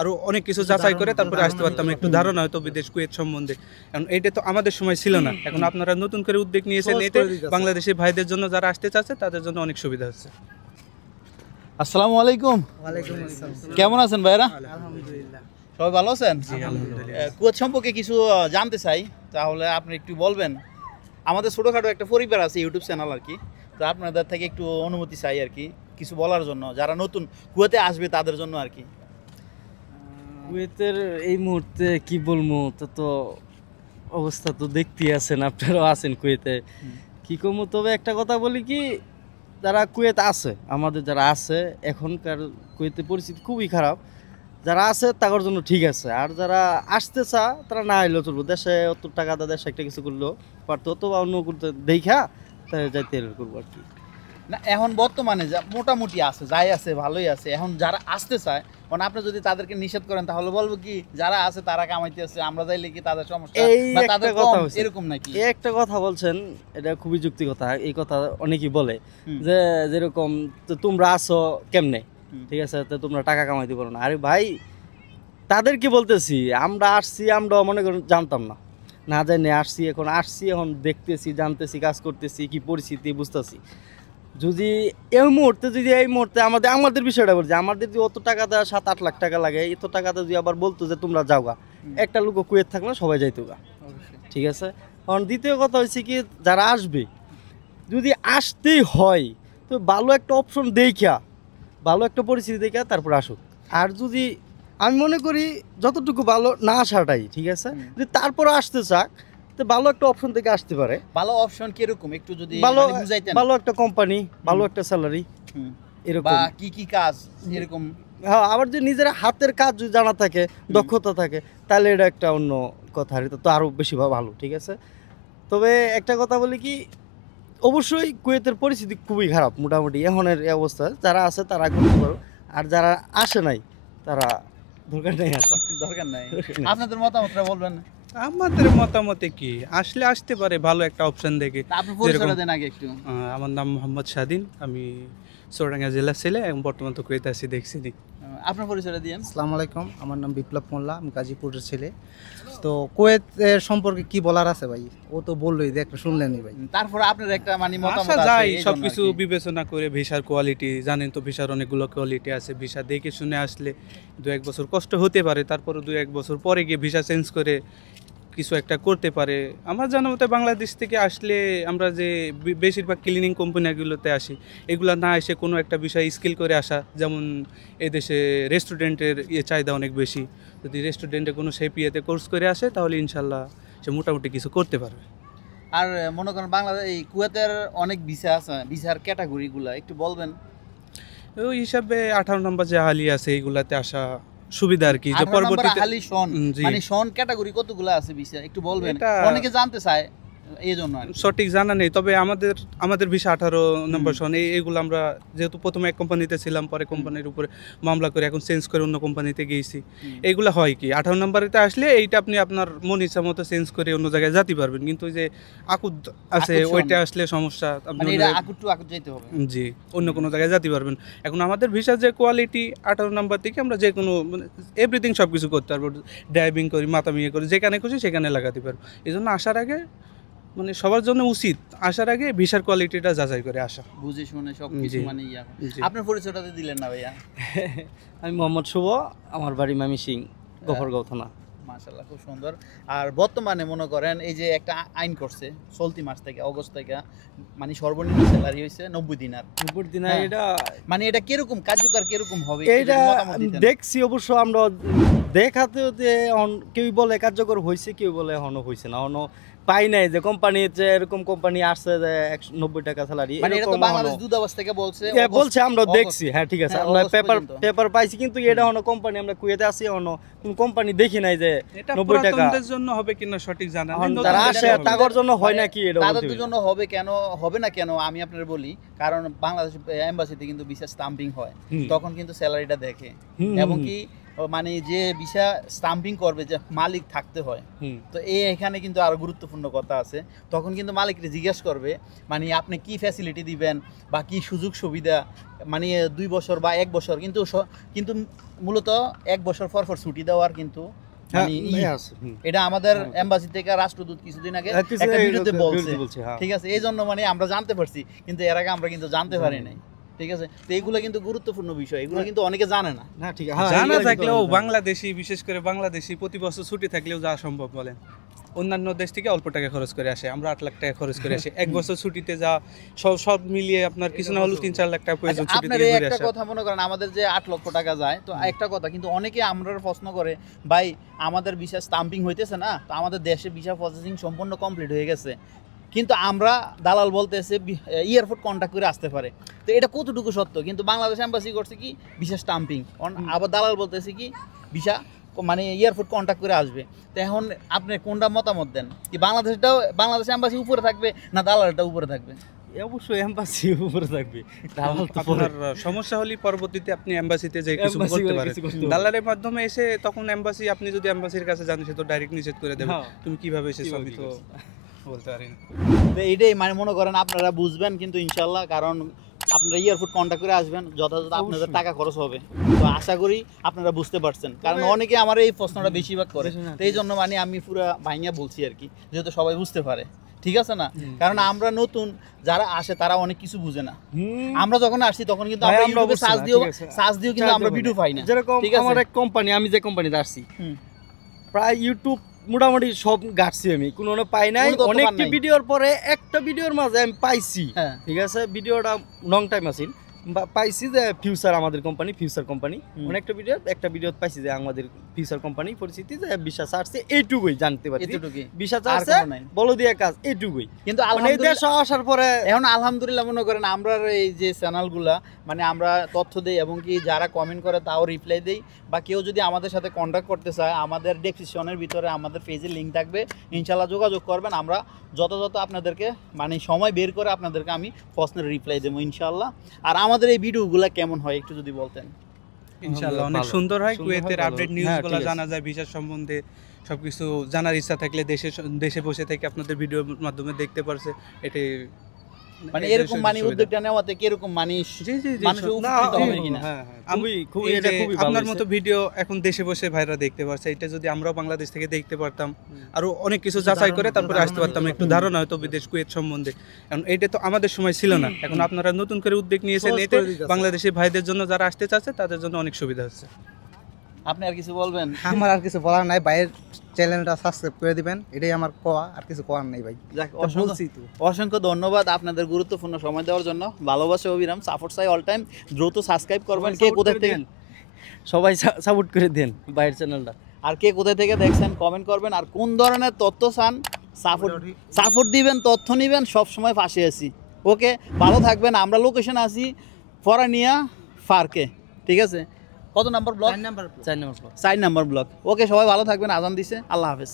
আরও অনেক কিছু যাচাই করে তারপরে আসতে পারতাম, একটু ধারণা হয়তো বিদেশ কুয়েত সম্বন্ধে। কারণ এইটা তো আমাদের সময় ছিল না, এখন আপনারা নতুন করে উদ্যোগ নিয়েছেন, এতে বাংলাদেশি ভাইদের জন্য যারা আসতে চাচ্ছে তাদের জন্য অনেক সুবিধা হচ্ছে। আসসালামু আলাইকুম। ওয়ালাইকুম আসসালাম। কেমন আছেন ভাইরা? আলহামদুলিল্লাহ। সবাই ভালো আছেন? আলহামদুলিল্লাহ। কুয়েত সম্পর্কে কিছু জানতে চাই, তাহলে আপনি একটু বলবেন। আমাদের ছোটোখাটো একটা পরিবার আছে, ইউটিউব চ্যানেল আর কি, তো আপনাদের থেকে একটু অনুমতি চাই আর কি কিছু বলার জন্য, যারা নতুন কুয়েতে আসবে তাদের জন্য আর কি। কুয়েতের এই মুহূর্তে কি বলবো, তো অবস্থা তো দেখতেই আছেন, আপনারাও আছেন কুয়েতে। কি কমু, তবে একটা কথা বলি কি, যারা কুয়েত আছে, আমাদের যারা আছে এখনকার কুয়েতে পরিস্থিতি খুবই খারাপ। যারা আছে তাদের জন্য ঠিক আছে, আর যারা আসতে চা তারা না এলেও চলবো। দেশে অত টাকা দা দেশে একটা কিছু করলেও পারতো, অথবা অন্য করতে দেখা তাই যাইতে করবো আর কি। না, এখন বর্তমানে যা মোটামুটি আছে, যাই আছে ভালোই আছে। এখন যারা আসতে চায়, কারণ আপনি যদি তাদেরকে নিষেধ করেন তাহলে বলবো কি, যারা আছে তারা কামাইতে আছে, আমরা যাইলে কি তাদের সমস্যা, বা তাদের কথা এরকম নাকি? এই একটা কথা বলছেন, এটা খুবই যুক্তি কথা। এই কথা অনেকেই বলে যে যেরকম তোমরা আসো কেমনে, ঠিক আছে, তো তোমরা টাকা কামাইতে পারো না। আরে ভাই, তাদেরকে বলতেছি আমরা আসছি, আমরা মনে করেন জানতাম না, না জানি আসছি, এখন আসছি, এখন দেখতেছি, জানতেছি, কাজ করতেছি, কি পরিস্থিতি বুঝতেছি। যদি এই মুহূর্তে আমাদের বিষয়টা বলছি, আমাদের যদি অত টাকা দেওয়া 7-8 লাখ টাকা লাগে, এত টাকাতে যদি আবার বলতো যে তোমরা যাও গা, একটা লোক কুয়েত থাকলে সবাই যাইতো গা, ঠিক আছে। কারণ দ্বিতীয় কথা হচ্ছে কি, যারা আসবে যদি আসতেই হয় তো ভালো একটা অপশন দেখা, ভালো একটা পরিস্থিতি দেখা তারপর আসুক। আর যদি আমি মনে করি যতটুকু ভালো না আসাটাই ঠিক আছে, যদি তারপর আসতে চাক তো ভালো একটা অপশন থেকে আসতে পারে। ভালো অপশন কিরকম একটু যদি বুঝাইতেন। ভালো একটা কোম্পানি, ভালো একটা স্যালারি, এরকম। বা কি কাজ এরকম। হ্যাঁ, আবার যদি নিজের হাতের কাজ যদি জানা থাকে, দক্ষতা থাকে, তাহলে এটা একটা অন্য কথা, এটা তো আরও বেশি ভালো, ঠিক আছে। তবে একটা কথা বলি কি, অবশ্যই কুয়েতের পরিস্থিতি খুবই খারাপ মোটামুটি এখনের এই অবস্থা। যারা আছে তারা করতে পারো, আর যারা আসে নাই তারা দরকার নেই আসা, দরকার নাই। আপনাদের মতামতটা বলবেন। আমাদের মতামতে কি, আসলে আসতে পারে ভালো একটা অপশন দেখে। আপনি পরিচয় দেন আগে একটু। আমার নাম মোহাম্মদ স্বাধীন, আমি চুয়াডাঙ্গা জেলার ছেলে এবং বর্তমান তো কুয়েতে আছি, দেখছি। আপনার পরিচয়টা দিয়েন। আসসালামু আলাইকুম, আমার নাম বিপ্লব মোল্লা, আমি গাজীপুরের ছেলে। তো কুয়েতের সম্পর্কে কি বলার আছে ভাই, ও তো বললোই, দেখ শুনলেনই ভাই। তারপর আপনার একটা মানে মতামত আসা আছে যায় এই জন্য সবকিছু আর কি। বিবেচনা করে, ভিসার কোয়ালিটি জানেন তো, ভিসার অনেকগুলো কোয়ালিটি আছে। ভিসা দেখে শুনে আসলে 2-1 বছর কষ্ট হতে পারে, তারপরে 2-1 বছর পরে গিয়ে ভিসা চেঞ্জ করে কিছু একটা করতে পারে। আমার জানা মতে বাংলাদেশ থেকে আসলে আমরা যে বেশিরভাগ ক্লিনিং কোম্পানিগুলোতে আসি, এগুলো না এসে কোনো একটা বিষয় স্কিল করে আসা, যেমন এদেশে রেস্টুরেন্টের চাহিদা অনেক বেশি। যদি রেস্টুরেন্টে কোনো শেফ কোর্স করে আসে তাহলে ইনশাল্লাহ সে মোটামুটি কিছু করতে পারবে। আর মনে করেন বাংলাদেশ এই কুয়েতের অনেক ভিসা আছে, ভিসার ক্যাটাগরিগুলো একটু বলবেন। ওই হিসাবে 18 নম্বর যে আহালি আছে এইগুলাতে আসা সুবিধা আর কি, যে পরবর্তীতে মানে শন ক্যাটাগরি কতগুলো আছে ভিসা একটু বলবেন, অনেকে জানতে চায় এই জন্য। সঠিক জানা নেই, তবে আমাদের ভিসা 18 নম্বর সন। এইগুলো আমরা যেহেতু প্রথমে এক কোম্পানিতে ছিলাম, পরে কোম্পানির উপরে মামলা করে এখন চেঞ্জ করে অন্য কোম্পানিতে গিয়েছি। এইগুলো হয় কি, 18 নম্বরেতে আসলে এইটা আপনি আপনার মন ইচ্ছা মতো চেঞ্জ করে অন্য জায়গায় যেতে পারবেন, কিন্তু ওই যে আকুদ আছে ওইটা আসলে সমস্যা, আপনি যেতে হবে। জি, অন্য কোনো জায়গায় যেতে পারবেন। এখন আমাদের ভিসার যে কোয়ালিটি, 18 নম্বর থেকে আমরা যে কোনো এভরিথিং সব কিছু করতে পারবো, ড্রাইভিং করি, মাতামিয়ে করি, যেখানে খুশি সেখানে লাগাতে পারবো। এই জন্য আসার আগে মানে সবার জন্য উচিত আসার আগে ভিসার কোয়ালিটিটা যাচাই করে আসা, বুঝে শুনে সবকিছু। মানে আপনার পরিচয়টা দিলেন না ভাইয়া। আমি মোহাম্মদ শুভ, আমার বাড়ি ময়মনসিংহ, গফরগাঁও থানা। মাশাআল্লাহ, খুব সুন্দর। আর বর্তমানে মনে করেন এই যে একটা আইন করছে চলতি মাস থেকে, অগস্ট থেকে, মানে সর্বনিম্ন স্যালারি হয়েছে 90 দিনার। 90 দিনার, এটা মানে এটা কিরকম কার্যকর, কিরকম হবে এটা দেখছি। অবশ্য আমরা দেখাতে যে কেউ বলে কার্যকর হয়েছে, কেউ বলে এখনো হয়েছে না, এখনো পাই নাই যে কোম্পানি, যে এরকম কোম্পানি আসছে যে 190 টাকা স্যালারি, মানে এটা তো বাংলাদেশ দূতাবাস থেকে বলছে আমরা দেখছি। হ্যাঁ, ঠিক আছে, আমরা পেপার পাইছি, কিন্তু এটা এখনো কোম্পানি, আমরা কুয়েতে আছি, এখনো কোন কোম্পানি দেখি নাই যে 90 টাকা জন্য হবে কিনা সঠিক জানা নেই। তারা আসে তাদের জন্য হয় নাকি, এটা তাদের জন্য হবে কেন, হবে না কেন আমি আপনার বলি। কারণ বাংলাদেশ এমবাসিতে কিন্তু ভিসা স্টাম্পিং হয়, তখন কিন্তু স্যালারিটা দেখে, এবং কি মানে যে ভিসা স্টাম্পিং করবে যে মালিক থাকতে হয়, হুম। তো এখানে কিন্তু আরো গুরুত্বপূর্ণ কথা আছে। তখন কিন্তু মালিককে জিজ্ঞেস করবে মানে আপনি কি ফ্যাসিলিটি দিবেন বা কি সুযোগ সুবিধা, মানে 2 বছর বা 1 বছর, কিন্তু কিন্তু মূলত 1 বছর পর ছুটি দেওয়ার কিন্তু মানে এটা আমাদের এমবাসি থেকে রাষ্ট্রদূত কিছুদিন আগে একটা ভিডিওতে বলছে, ঠিক আছে। এই জন্য মানে আমরা জানতে পারছি, কিন্তু এর আগে আমরা কিন্তু জানতে পারি নাই, ঠিক আছে। তো এইগুলো কিন্তু গুরুত্বপূর্ণ বিষয়, এগুলো কিন্তু অনেকে জানে না। না ঠিক জানা থাকলেও বাংলাদেশি, বিশেষ করে বাংলাদেশি প্রতি বছর ছুটি থাকলেও যাওয়া সম্ভব বলেন। অন্যান্য দেশ থেকে অল্প টাকা খরচ করে আসে, আমরা 8 লাখ টাকা খরচ করে আসি। 1 বছর ছুটিতে যা সব মিলিয়ে আপনার কিছু না হলেও 3-4 লাখ টাকা প্রয়োজন ছুটি আপনার দিয়ে ঘুরে একটা আসা। কথা মনে করেন আমাদের যে 8 লক্ষ টাকা যায়, তো একটা কথা কিন্তু অনেকে আমরা প্রশ্ন করে ভাই আমাদের ভিসা স্টাম্পিং হইতেছে না, তো আমাদের দেশে ভিসা প্রসেসিং সম্পূর্ণ কমপ্লিট হয়ে গেছে, কিন্তু আমরা দালাল বলতেছে এয়ারপোর্ট কন্ট্যাক্ট করে আসতে পারে। তো এটা কতটুকু সত্য? কিন্তু বাংলাদেশ এম্বাসি করছে কি ভিসা স্টাম্পিং, আবার দালাল বলতেছে কি ভিসা মানে এয়ারপোর্ট কন্ট্যাক্ট করে আসবে। তো এখন আপনি কোনটা মতামত দেন, কি বাংলাদেশ এম্বাসি উপরে থাকবে না দালালটা উপরে থাকবে? অবশ্যই এমবাসি উপরে থাকবে, দালাল তো আপনার সমস্যা হলে পরবর্তীতে আপনি এমবাসিতে যে কিছু Embassy করতে গিয়ে পারেন। কিছু করতে পারবেন। দালালের মাধ্যমে এসে তখন এমবাসি, আপনি যদি এমবাসির কাছে যান সে তো ডাইরেক্ট নিষেধ করে দেবে, হ্যাঁ। তুমি কিভাবে এসেছো, কিভাবে আমি কি তো করছো? বলতে পারি না। তো এইটাই মানে মনে করেন আপনারা বুঝবেন কিন্তু ইনশাল্লাহ, কারণ আপনারা এয়ারপোর্ট কন্ট্যাক্ট করে আসবেন, যথাযথ আপনাদের টাকা খরচ হবে। তো আশা করি আপনারা বুঝতে পারছেন, কারণ অনেকে আমার এই প্রশ্নটা বেশিরভাগ করে, তো এই জন্য মানে আমি পুরো ভাইঙ্গা বলছি আর কি, যেহেতু সবাই বুঝতে পারে, ঠিক আছে না? কারণ আমরা নতুন যারা আসে তারা অনেক কিছু বুঝে না। আমরা যখন আসছি তখন কিন্তু আমরা ইউটিউবে সার্চ দিও কিন্তু আমরা ভিডিও পাই না। যেরকম ঠিক আছে? আমার এক কোম্পানি, আমি যে কোম্পানিতে আসছি হুম। প্রায় ইউটিউব মোটামুটি সব ঘাটছি আমি, কোনো পাই নাই। কোনো তথ্য পান অনেকটি নাই। ভিডিওর পরে একটা ভিডিওর মাঝে আমি পাইছি, হ্যাঁ। ঠিক আছে, ভিডিওটা লং টাইম আছিল, পাইছি যে ফিউচার, আমাদের কোম্পানি ফিউচার কোম্পানি, অনেকটা ভিডিও পাইছি যে আমাদের ফিউচার কোম্পানি পরিচিতি, যে বিশ্বাস আসছে, এইটুকুই জানতে পারছি। এতটুকুই, বিশ্বাস আর আসছে কোনো নাই। বলো দিয়ে কাজ, এইটুকুই। কিন্তু মানে এই আলহামদুলিল্লাহ দেশে আসার পরে এখন আলহামদুলিল্লাহ মনে করেন আমরা এই যে চ্যানেলগুলা মানে আমরা তথ্য দেই এবং কি যারা কমেন্ট করে তাও রিপ্লাই দেই, বা কেউ যদি আমাদের সাথে কন্ট্যাক্ট করতে চায় আমাদের ডেসক্রিপশনের ভিতরে আমাদের পেজের লিঙ্ক থাকবে, ইনশাল্লাহ যোগাযোগ করবেন। আমরা যথাযথ আপনাদেরকে মানে সময় বের করে আপনাদেরকে আমি প্রশ্নের রিপ্লাই দেবো ইনশাল্লাহ। আর আমাদের এই ভিডিওগুলো কেমন হয় একটু যদি বলতেন। ইনশাআল্লাহ অনেক ভালো। সুন্দর হয়। সুন্দর কুয়েতের হয়, আপডেট ভালো। নিউজগুলো হ্যাঁ, ঠিক জানা যায়, ভিসা সম্বন্ধে সবকিছু জানার ইচ্ছা থাকলে দেশে বসে থেকে আপনাদের ভিডিওর মাধ্যমে দেখতে পারছে। এটাই মানে এটাই এরকম মানে সুবিধা। উদ্যোগটা নেওয়াতে কিরকম মানে জি জি জি মানুষের সব- উপকৃত না, হবে কিনা? হ্যাঁ, খুবই এই এটা যে খুবই ভালো আপনার হয়েছে। মতো ভিডিও এখন দেশে বসে ভাইরা দেখতে পারছে, এটা যদি আমরাও বাংলাদেশ থেকে দেখতে পারতাম, আরো অনেক কিছু যাচাই করে তারপরে আসতে পারতাম, একটু ধারণা হয়তো বিদেশ কুয়েত সম্বন্ধে। এখন এটা তো আমাদের সময় ছিল না, এখন আপনারা নতুন করে উদ্যোগ নিয়েছেন, সহজ এতে করে দিতেছে। বাংলাদেশি ভাইদের জন্য যারা আসতে চাচ্ছে তাদের জন্য অনেক সুবিধা হচ্ছে। আপনি আর কিছু বলবেন? আমার আর কিছু বলার নাই, ভাইয়ের চ্যানেলটা সাবস্ক্রাইব করে দিবেন, এটাই আমার কোয়া, আর কিছু কোয়ার নেই ভাই। যাক, তা বলছি তো। অসংখ্য ধন্যবাদ আপনাদের গুরুত্বপূর্ণ সময় দেওয়ার জন্য। ভালোবাসা অবিরাম, সাপোর্ট চাই অল টাইম। দ্রুত সাবস্ক্রাইব করবেন। কে কোথায় থেকে সবাই সাপোর্ট করে দেন বাইরের চ্যানেলটা। আর কে কোথায় থেকে দেখছেন কমেন্ট করবেন। আর কোন ধরনের তথ্য চান সাপোর্ট দিবেন, তথ্য নেবেন, সব সময় পাশে আছি। ওকে, ভালো থাকবেন। আমরা লোকেশন আছি ফরানিয়া ফার্কে, ঠিক আছে? কত নাম্বার ব্লক? 4 নম্বর 4 নাম্বার ব্লক। ওকে, সবাই ভালো থাকবেন। আজান দিছে। আল্লাহ হাফেজ।